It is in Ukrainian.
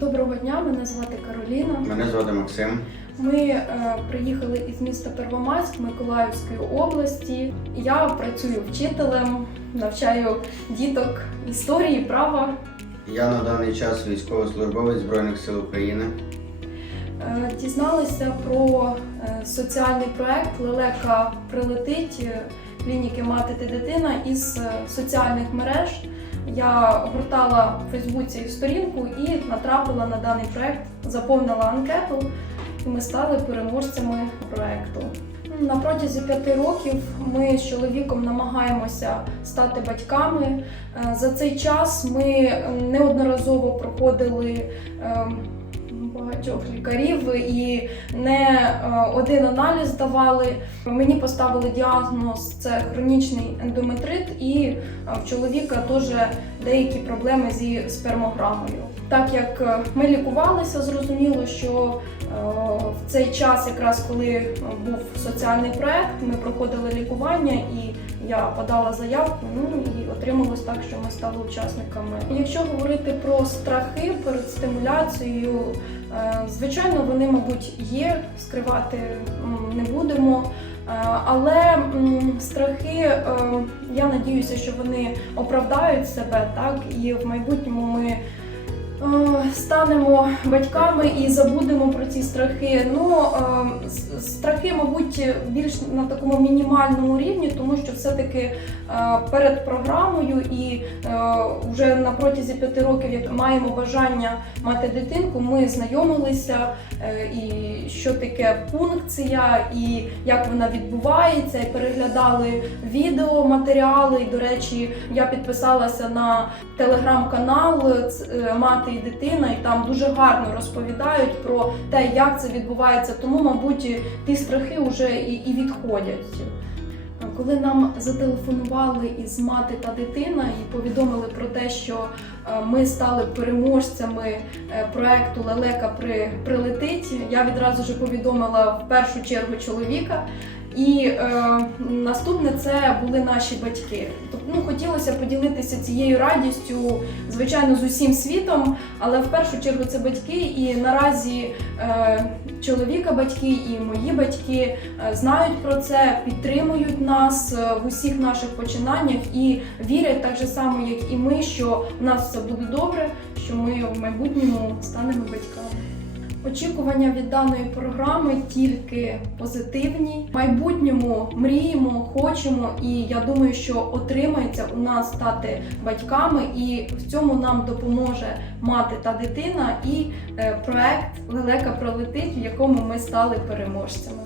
Доброго дня, мене звати Кароліна. Мене звати Максим. Ми е, приїхали із міста Первомайськ Миколаївської області. Я працюю вчителем, навчаю діток історії, права. Я на даний час військовослужбовець Збройних сил України. Е, Дізналися про е, соціальний проект Лелека прилетить е, клініки Мати та дитина із е, соціальних мереж. Я гортала в Фейсбуці сторінку і натрапила на даний проект, заповнила анкету, і ми стали переможцями проекту. На протязі п'яти років ми з чоловіком намагаємося стати батьками. Е, За цей час ми е, неодноразово проходили ем, багатьох лікарів і не е, один аналіз давали. Мені поставили діагноз це хронічний ендометрит, і е, в чоловіка теж деякі проблеми зі спермограмою. Так як е, ми лікувалися, зрозуміло, що е, в цей час, якраз коли е, був соціальний проект, ми проходили лікування і я подала заявку, ну і отрималось так, що ми стали учасниками. Якщо говорити про страхи перед стимуляцією, звичайно, вони, мабуть, є, скривати не будемо. Е, Але страхи, е, я надіюся, що вони оправдають себе, так? І в майбутньому ми станемо батьками і забудемо про ці страхи. Ну е, страхи, мабуть, більш на такому мінімальному рівні, тому що все-таки е, перед програмою і е, вже на протязі п'яти років, як маємо бажання мати дитинку, ми знайомилися е, і що таке пункція, і як вона відбувається, і переглядали відео, матеріали. І, до речі, я підписалася на телеграм-канал е, Мати і дитина, і там дуже гарно розповідають про те, як це відбувається. Тому, мабуть, ті страхи вже і, і відходять. Коли нам зателефонували із мати та дитина і повідомили про те, що е, ми стали переможцями е, проекту Лелека при прилетить, я відразу ж повідомила в першу чергу чоловіка. І е, наступне це були наші батьки. Тобто, ну хотілося поділитися цією радістю, звичайно, з усім світом, але в першу чергу це батьки. І наразі е, чоловіка батьки і мої батьки е, знають про це, підтримують нас е, в усіх наших починаннях і вірять так же само, як і ми, що в нас все буде добре, що ми в майбутньому станемо батьками. Очікування від даної програми тільки позитивні. В майбутньому мріємо, хочемо, і я думаю, що отримається у нас стати батьками, і в цьому нам допоможе мати та дитина і е, проект Лелека пролетить, в якому ми стали переможцями.